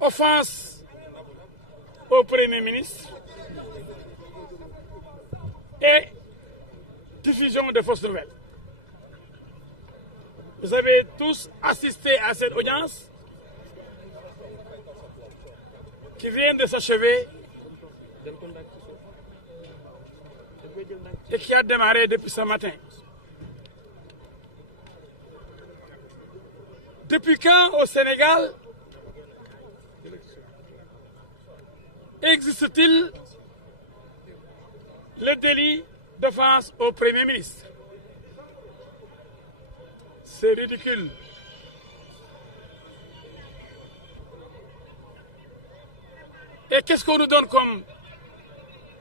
offense au Premier ministre et diffusion de fausses nouvelles. Vous avez tous assisté à cette audience qui vient de s'achever et qui a démarré depuis ce matin. Depuis quand au Sénégal existe-t-il le délit d'offense au Premier ministre? C'est ridicule. Et qu'est-ce qu'on nous donne comme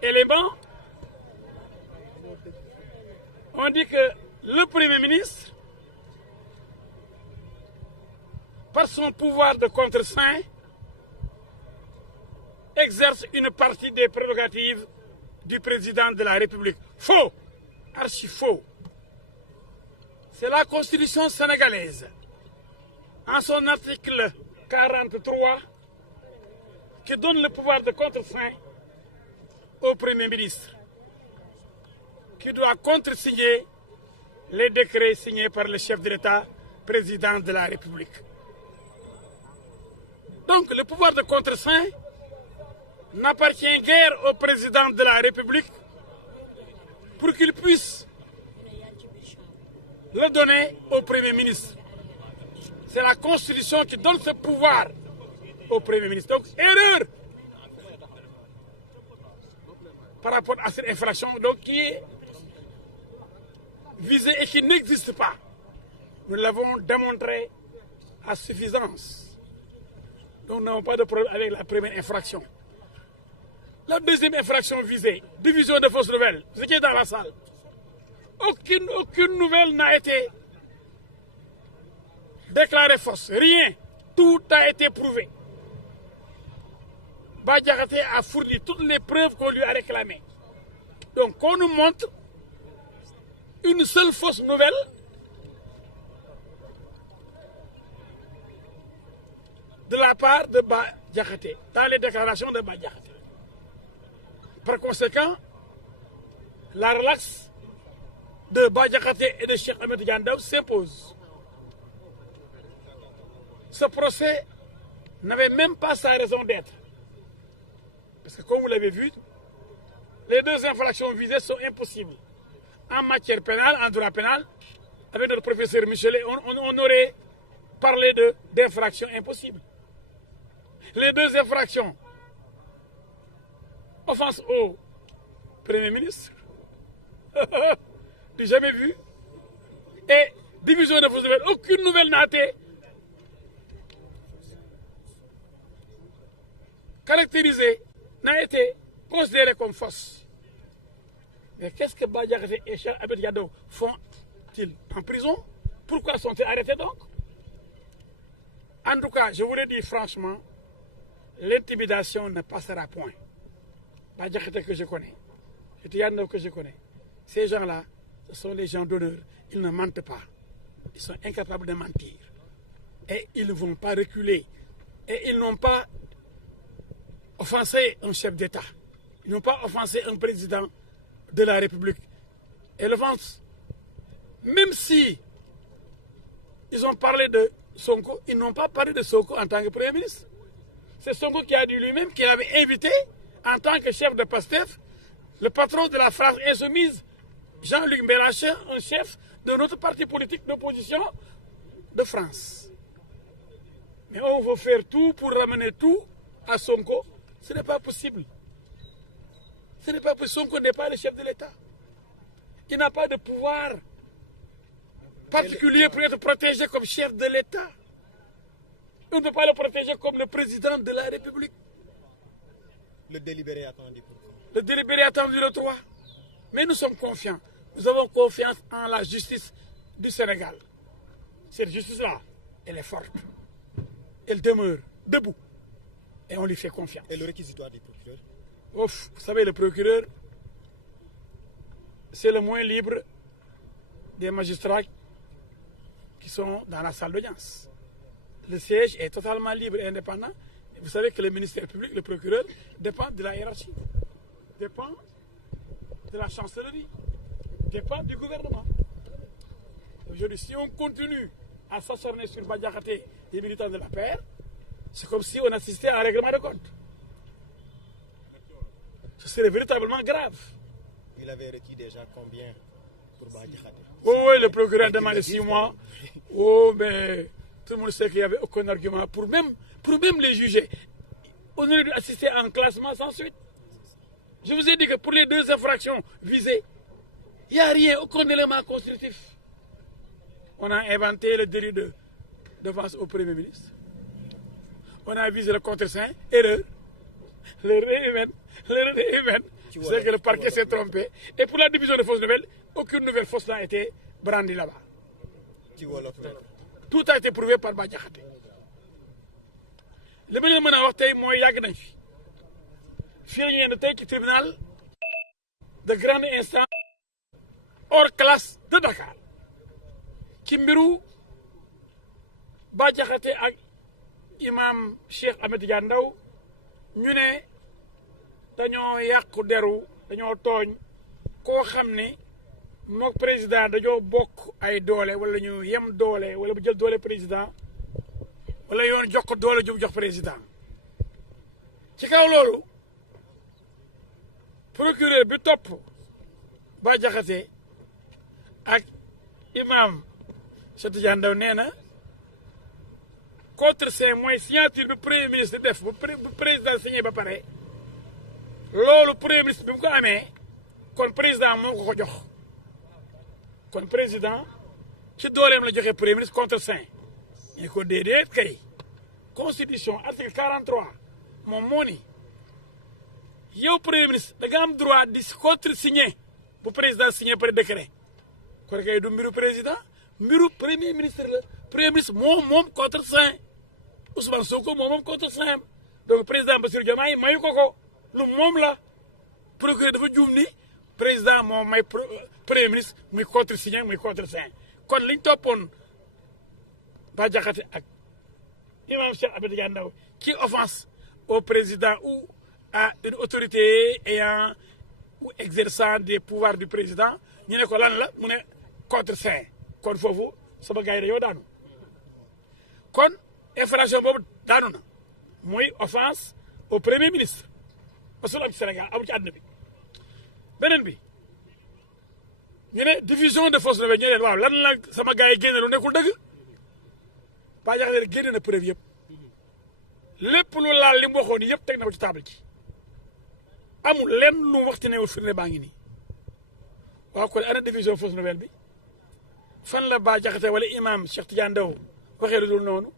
élément? On dit que le Premier ministre, par son pouvoir de contre-saint, exerce une partie des prérogatives du président de la République. Faux, archi faux. C'est la Constitution sénégalaise, en son article 43, qui donne le pouvoir de contre-saint au Premier ministre, qui doit contresigner les décrets signés par le chef de l'État, président de la République. Donc le pouvoir de contre-saint n'appartient guère au président de la République pour qu'il puisse le donner au Premier ministre. C'est la Constitution qui donne ce pouvoir au Premier ministre. Donc, erreur par rapport à cette infraction donc, qui est visée et qui n'existe pas. Nous l'avons démontré à suffisance. Donc, nous n'avons pas de problème avec la première infraction. La deuxième infraction visée, diffusion de fausses nouvelles. Vous étiez dans la salle. Aucune nouvelle n'a été déclarée fausse. Rien. Tout a été prouvé. Bah Diakhaté a fourni toutes les preuves qu'on lui a réclamées. Donc, qu'on nous montre une seule fausse nouvelle de la part de Bah Diakhaté, dans les déclarations de Bah Diakhaté. Par conséquent, la relaxe de Bah Diakhaté et de Cheikh Ahmed Tidiane Ndao s'impose. Ce procès n'avait même pas sa raison d'être. Parce que comme vous l'avez vu, les deux infractions visées sont impossibles. En matière pénale, en droit pénal, avec notre professeur Michelet, on aurait parlé d'infractions impossibles. Les deux infractions, offense au Premier ministre, du jamais vu, et division de fausses nouvelles. Aucune nouvelle n'a été caractérisée, n'a été considérée comme fausse. Mais qu'est-ce que Bah Diakhaté et Cheikh Ahmed Tidiane Ndao font-ils en prison? Pourquoi sont-ils arrêtés donc? En tout cas, je vous le dis franchement, l'intimidation ne passera point. Bah Diakhaté que je connais, Tidiane Ndao que je connais, ces gens-là, ce sont les gens d'honneur. Ils ne mentent pas. Ils sont incapables de mentir. Et ils ne vont pas reculer. Et ils n'ont pas offensé un chef d'État. Ils n'ont pas offensé un président de la République. Et l'offense, même si ils ont parlé de Sonko, ils n'ont pas parlé de Sonko en tant que Premier ministre. C'est Sonko qui a dit lui-même qu'il avait invité, en tant que chef de PASTEF, le patron de la France insoumise, Jean-Luc Mélenchon, un chef de notre parti politique d'opposition de France. Mais on veut faire tout pour ramener tout à Sonko. Ce n'est pas possible. Ce n'est pas possible. Sonko n'est pas le chef de l'État. Il n'a pas de pouvoir particulier pour être protégé comme chef de l'État. On ne peut pas le protéger comme le président de la République. Le délibéré attendu pour quand? Le délibéré attendu le 3. Mais nous sommes confiants. Nous avons confiance en la justice du Sénégal. Cette justice-là, elle est forte. Elle demeure debout. Et on lui fait confiance. Et le réquisitoire du procureur? Ouf, vous savez, le procureur, c'est le moins libre des magistrats qui sont dans la salle d'audience. Le siège est totalement libre et indépendant, Vous savez que le ministère public, le procureur, dépend de la hiérarchie, dépend de la chancellerie, dépend du gouvernement. Aujourd'hui, si on continue à s'acharner sur Bah Diakhaté des militants de la paix, c'est comme si on assistait à un règlement de compte. Ce serait véritablement grave. Il avait requis déjà combien pour Bah Diakhaté? Oh, oui, le procureur a demandé 6 mois. Oh, mais tout le monde sait qu'il n'y avait aucun argument pour même les juger. On aurait dû assister à un classement sans suite. Je vous ai dit que pour les 2 infractions visées, il n'y a rien, aucun élément constitutif. On a inventé le délit d'offense au Premier ministre. On a visé le contre-saint, erreur. L'erreur est humaine. C'est que le parquet s'est trompé. Et pour la division de fausses nouvelles, aucune nouvelle fausse n'a été brandie là-bas. Tout a été prouvé par Bah Diakhaté. li ma leen mën a wax tey mooy yàgg nañ fi fii la ñu yenn tey ci tribunal de grande instance hors classe de Dakar ci mbiru Bah Diakhaté ak imam Cheikh Ahmed Tidiane Ndao ñu ne dañoo yàqu deru dañoo tooñ koo xam ne mook président dañoo bokk ay doole wala ñu yem doole wala bu jël doole président wala yoon jox ko doole ju jox président ci kaw loolu procureur bi topp Bah Diakhaté ak imam Cheikh Tidiane Ndao nee na contre-saint mooy signature bi premier ministre def bu président signé ba pare loolu premier ministre bi mu ko amee kon président moo ko jox kon président ci dooleem la joxe premier ministre contre-saint ñu ko déedéet kay constitution article 43 moom moo ni yow premier ministre da nga am droit di contre-signer bu président signé par décret kon kay du mbiru président mbiru premier ministre la premier ministre moom contre-saint Ousmane Sonko moom contre-saint donc président Bassirou Diomaye mayu ko lu moom la procureur dafa juum ni président moom may premier ministre muy contre-signé muy contre-saint kon liñ toppoon Bah Diakhaté ak imam Cheikh Ahmed Tidiane Ndao ci offense au président ou à une autorité ayant ou exerçant des pouvoirs du président ñu ne ko lan la mu ne contre-saint kon foofu sama gars yi dañoo daanu kon infraction boobu daanu na muy offense au premier ministre masul am ci Sénégal amul ci àdduna bi beneen bi ñu ne diffusion de fausses nouvelles ñu leen waaw lan la sama gars yi génne lu nekkul dëgg Bah Diakhaté génne na preuve yëpp lépp lu laal li mu waxoon yëpp teg na ko ci table ci amul lenn lu waxti newul firnde baa ngi nii waaw kon ana diffusion fausse nouvelle bi fan la Bah Diakhaté wala imam Cheikh Tidiane Ndao waxee lu dul noonu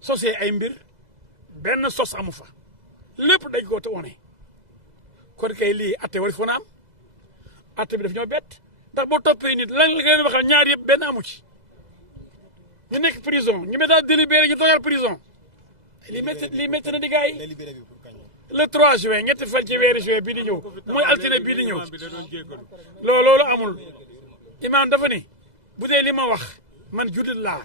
sosee ay mbir benn sos amu fa lépp dañ ko te wone kon kay lii atte war ko na am atte bi daf ñoo bett ndax boo toppee nit lan la nga leen waxal ñaar yëpp benn amu ci ñu nekk prison ñu mettaa délibéré ñu toogal prison lii métti na di gars yi le 3 juin ñetti fan ci weeru juin bii di ñëw mooy altine bii di ñëw loolu amul imaam dafa ni bu dee li ma wax man jullit laa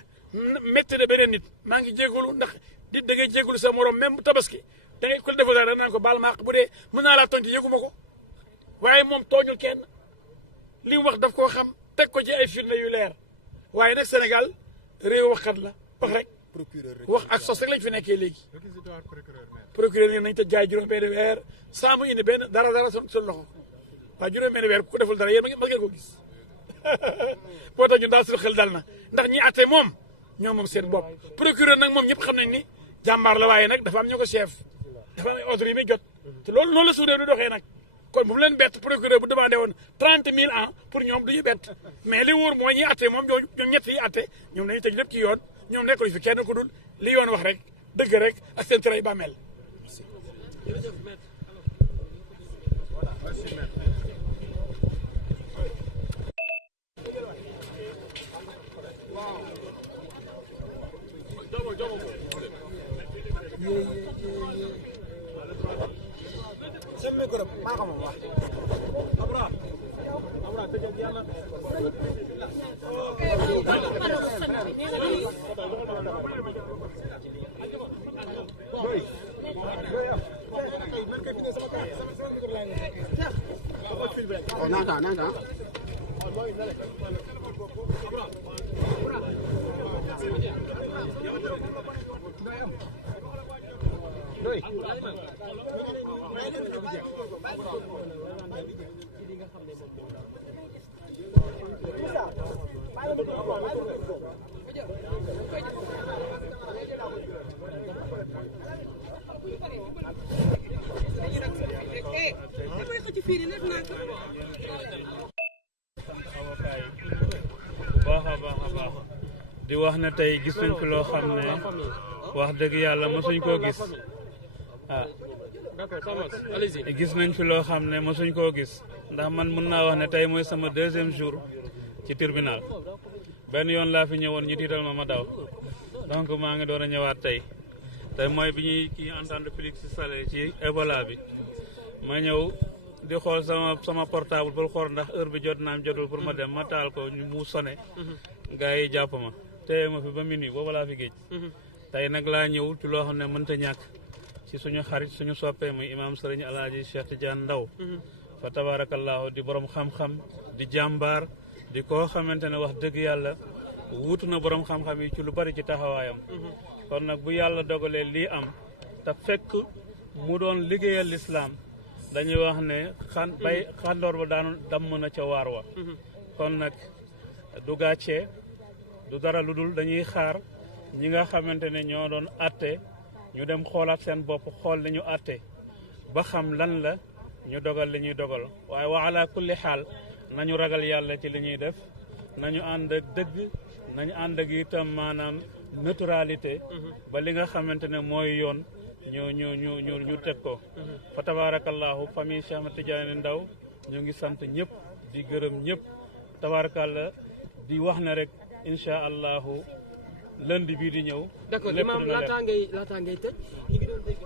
métti na beneen nit maa ngi jégalu ndax nit da ngay jégalu sa morom même tabaski da ngay ko defal dara naan ko baal ma àq bu dee mën naa laa tontu yëgu ma ko waaye moom tooñul kenn li mu wax daf koo xam teg ko ci ay firnde yu leer waaye nag Sénégal réew waxkat la wax rek wax ak sos rek lañ fi nekkee léegi procureur ngeen nañ te jaay juróom-benn weer saa mu indi benn dara sun loxo waaye juróom-benn weer ku ko deful dara yéen ma ngeen ko gis moo tax ñun daal suñu xel dal na ndax ñi atte moom ñoom moom seen bopp procureur nag moom ñëpp xam nañ ni jàmbaar la waaye nag dafa am ñu ko chef dafa am ay ordre yi muy jot te loolu noonu la suudee du doxee nag kon bu mu leen bett procureur bu demandé woon 30 000 ans pour ñoom du ñu bett mais li wóor mooy ñi atte moom ñoom ñett yi atte ñoom dañuy tëj lépp ci yoon ñoom nekkul fi kenn ku dul li yoon wax rek dëgg rek ak seen tray bàmmeel. di wax ne tey gis nañ fi loo xam ne wax dëgg yàlla mosuñ koo gis gis nañ fi loo xam ne mosuñ koo gis ndax man mun naa wax ne tey mooy sama 2e jour ci tribunal benn yoon laa fi ñëwoon ñu tiital ma daw donc maa ngi door a ñëwaat tey mooy bi ñuy kii entendre Félix Salé ci Ebola bi ma ñëw di xool sama portable pour xool ndax heure bi jot naam jotul pour ma dem ma taal ko mu sone gars yi jàpp ma téye ma fi ba minuit boobu laa fi géej tey nag laa ñëw ci loo xam ne mënta ñàkk ci suñu xarit suñu soppee muy imaam Sëriñ Alaaji Cheikh Tidiane Ndaw fa tabarakallahu di borom xam-xam di jàmbaar di koo xamante ne wax dëgg yàlla wuutu na borom xam-xam yi ci lu bari ci taxawaayam kon nag bu yàlla dogalee lii am te fekk mu doon liggéeyal lislaam dañuy wax ne xandoor ba daanu damm na ca waar wa kon nag du gàccee du dara lu dul dañuy xaar ñi nga xamante ne ñoo doon atte ñu dem xoolaat seen bopp xool li ñu atte ba xam lan la ñu dogal li ñuy dogal waaye wa ala kulli xaal nañu ragal yàlla ci li ñuy def nañu ànd ak dëgg nañu ànd ak itam maanaam neutralité ba li nga xamante ne mooy yoon ñu teg ko fa tabarakallahu famille Cheikh Ahmed Tidiane Ndaw ñu ngi sant ñëpp di gërëm ñëpp tabarakallah di wax ne rek incha allahu lundi bii di ñëw. d'accord imam laataa ngay tëj ñu ngi doon dégg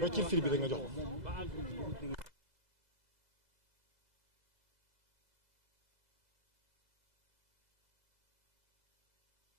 ba ci fil bi da nga jox